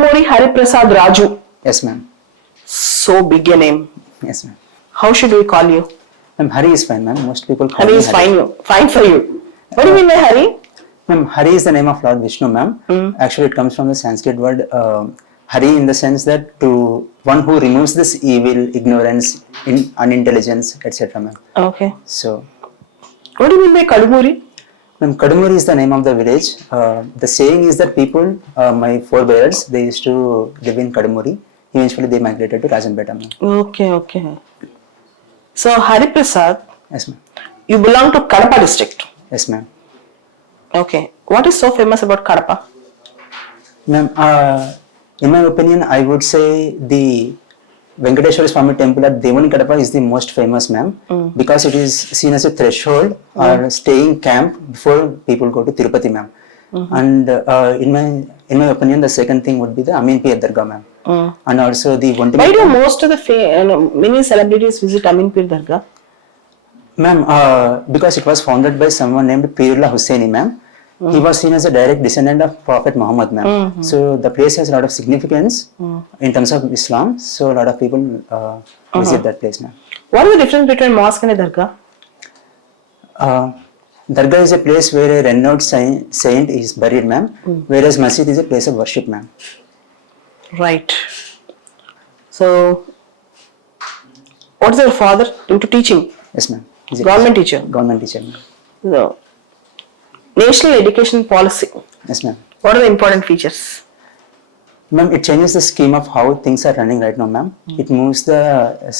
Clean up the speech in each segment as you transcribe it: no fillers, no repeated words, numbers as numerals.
Kadumuri Hari Prasad Raju. Yes, ma'am. So big a name. Yes, ma'am. How should we call you? Ma'am, Hari is fine, ma'am. Most people call Hari me is fine for you. What do you mean by Hari? Ma'am, Hari is the name of Lord Vishnu, ma'am. Actually, it comes from the Sanskrit word Hari, in the sense that to one who removes this evil, ignorance, unintelligence, etc., ma'am. Okay. So, what do you mean by Kadumuri? ma'am, Kadumuri is the name of the village. The saying is that people, my forebears, they used to live in Kadumuri. Eventually, they migrated to Rajanpeta, ma'am. Okay. So, Hari Prasad, Yes, ma'am. you belong to Kadapa district. Yes, ma'am. Okay. What is so famous about Kadapa? Ma'am, in my opinion, I would say the Venkateshwara Swami temple at Devani Kadapa is the most famous, ma'am, because it is seen as a threshold or staying camp before people go to Tirupati, ma'am. And in my opinion, the second thing would be the Aminpir Dargah, ma'am. And also the one. Why do most of the many celebrities visit Aminpir Dargah? Ma'am, because it was founded by someone named Pirullah Hussaini, ma'am. He was seen as a direct descendant of Prophet Muhammad, ma'am. So the place has a lot of significance in terms of Islam. So a lot of people visit that place, ma'am. What is the difference between mosque and a dargah? Dargah is a place where a renowned saint is buried, ma'am. Whereas masjid is a place of worship, ma'am. Right. So, what is your father into teaching? Yes, ma'am. Government teacher. Government teacher, ma'am. So, National Education Policy. Yes, ma'am. What are the important features? Ma'am, it changes the scheme of how things are running right now, ma'am. It moves the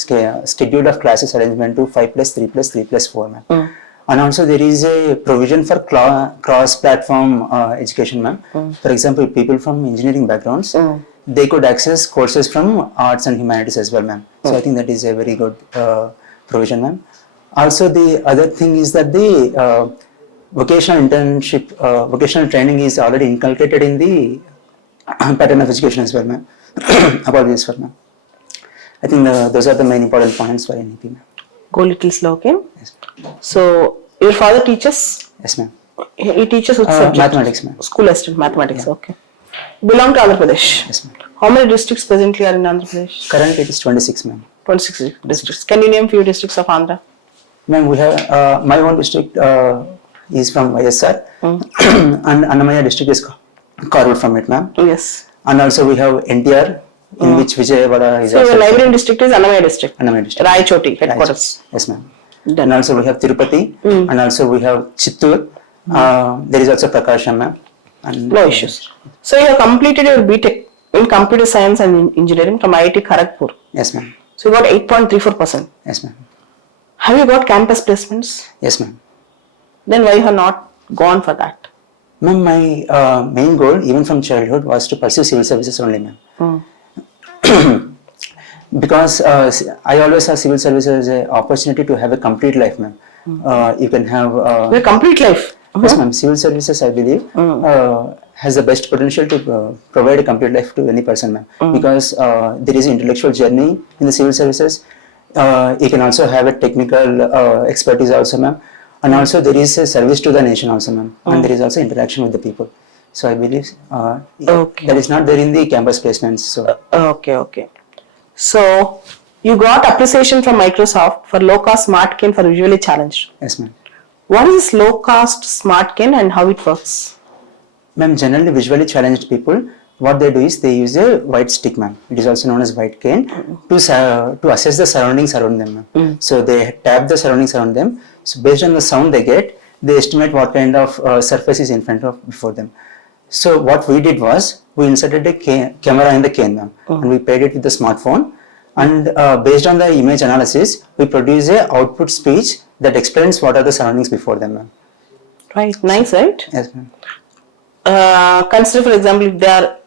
schedule of classes arrangement to 5+3+3+4, ma'am. And also there is a provision for cross-platform education, ma'am. For example, people from engineering backgrounds, they could access courses from arts and humanities as well, ma'am. So I think that is a very good provision, ma'am. Also, the other thing is that the vocational internship, vocational training is already inculcated in the pattern of education as well, ma'am. Apologies for ma'am. I think those are the main important points for NEP, ma'am. Go little slow, okay? Yes. So, your father teaches? Yes, ma'am. He teaches which subject? Mathematics, ma'am. School assistant, mathematics, okay. Belong to Andhra Pradesh? Yes, ma'am. How many districts presently are in Andhra Pradesh? Currently it is 26, ma'am. 26 districts. Can you name few districts of Andhra? Ma'am, we have, my own district is from YSR and Annamaya district is carved from it, ma'am. Yes. And also we have NTR, in which Vijayawada is so your neighboring district is Annamaya district? Annamaya district. Raichoti, headquarters. Yes, ma'am. Done. And also we have Tirupati and also we have Chittur. There is also Prakasham, ma'am. No issues. So you have completed your BTech in Computer Science and Engineering from IIT Kharagpur. Yes, ma'am. So you got 8.34%. Yes, ma'am. Have you got campus placements? Yes, ma'am. Then why you have not gone for that? Ma'am, my main goal, even from childhood, was to pursue civil services only, ma'am. Because I always saw civil services as an opportunity to have a complete life, ma'am. You can have a complete life. Yes, ma'am. Civil services, I believe, has the best potential to provide a complete life to any person, ma'am. Because there is an intellectual journey in the civil services. You can also have a technical expertise also, ma'am. And also there is a service to the nation also, ma'am. And there is also interaction with the people. So I believe that is not there in the campus placements. So Okay. So you got appreciation from Microsoft for low-cost smart cane for visually challenged. Yes, ma'am. What is this low-cost smart cane and how it works? Ma'am, generally visually challenged people, what they do is they use a white stick, ma'am. It is also known as white cane to assess the surroundings around them, ma'am. So they tap the surroundings around them. So based on the sound they get, they estimate what kind of surface is in front of before them. So what we did was we inserted a camera in the cane, ma'am, and we paired it with the smartphone. And based on the image analysis, we produce a output speech that explains what are the surroundings before them, ma'am. Right, nice, right? Yes, ma'am. Consider, for example, if they are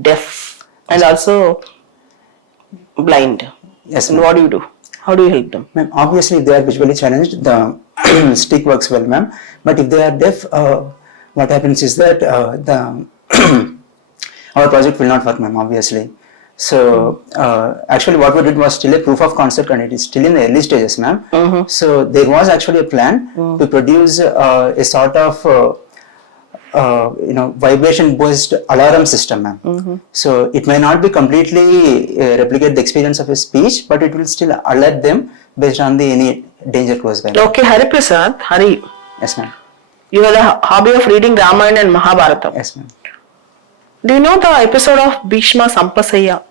deaf and also blind. Yes, and ma'am. what do? How do you help them? Ma'am, obviously if they are visually challenged, the stick works well, ma'am. But if they are deaf, what happens is that our project will not work, ma'am, obviously. So actually what we did was still a proof of concept and it is still in the early stages, ma'am. So there was actually a plan to produce a sort of vibration based alarm system, ma'am. So it may not be completely replicate the experience of a speech, but it will still alert them based on the any danger close by. Okay, Hari Prasad, Hari. Yes, ma'am. You have the hobby of reading Ramayana and Mahabharata. Yes, ma'am. Do you know the episode of Bhishma Sampasaya?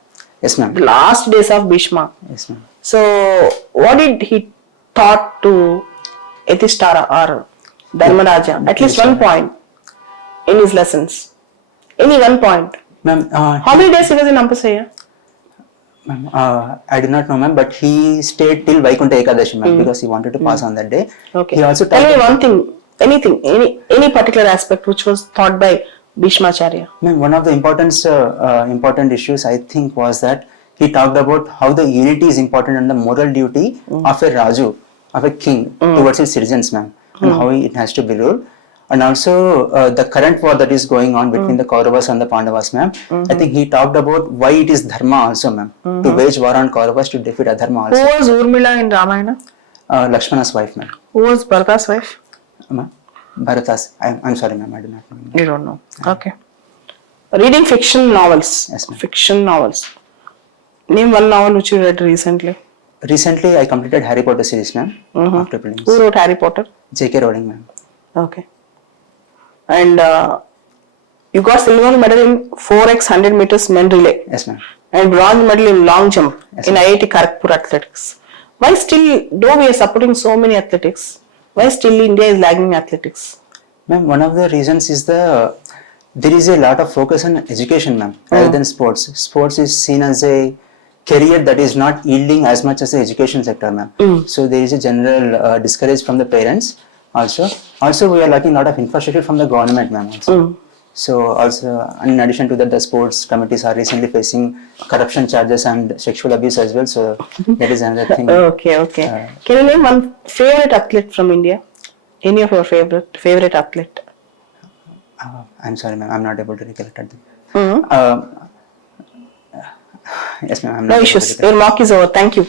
Yes, ma'am. The last days of Bhishma. Yes, ma'am. So, what did he taught to Yudhishthira or Dharmaraja? At least one point in his lessons. Any one point. Ma'am, How many days he was in Sampasaya? Ma'am, I do not know, ma'am, but he stayed till Vaikuntha Ekadashi, ma'am, because he wanted to pass on that day. Okay. He also tell me one thing, anything, any particular aspect which was taught by Bhishmacharya. Ma'am, one of the important issues I think was that he talked about how the unity is important and the moral duty of a Raju, of a king towards his citizens, ma'am, and how it has to be ruled. And also the current war that is going on between the Kauravas and the Pandavas, ma'am. I think he talked about why it is dharma also, ma'am, to wage war on Kauravas to defeat adharma also. Who was Urmila in Ramayana? Lakshmana's wife, ma'am. Who was Bharata's wife? Ma'am, Bharata's. I'm sorry, ma'am, I do not know. You don't know. Okay. Reading fiction novels. Yes, ma'am. Fiction novels. Name one novel which you read recently. Recently, I completed Harry Potter series, ma'am. After prelims. Who wrote Harry Potter? J.K. Rowling, ma'am. Okay. And you got silver medal in 4x 100 meters men relay. Yes, ma'am. And bronze medal in long jump Yes, in IIT Kharagpur athletics. Why still, though we are supporting so many athletics, why still India is lagging in athletics? Ma'am, one of the reasons is there is a lot of focus on education, ma'am, rather than sports. Sports is seen as a career that is not yielding as much as the education sector, ma'am. So there is a general discourage from the parents also. Also, we are lacking a lot of infrastructure from the government, ma'am, also. So also, in addition to that, the sports committees are recently facing corruption charges and sexual abuse as well. So that is another thing. Okay. Can you name one favorite athlete from India? Any of your favorite athlete? I'm sorry, ma'am. I'm not able to recollect at them. Yes, ma'am. I'm not No able to issues. recollect. Your mark is over. Thank you.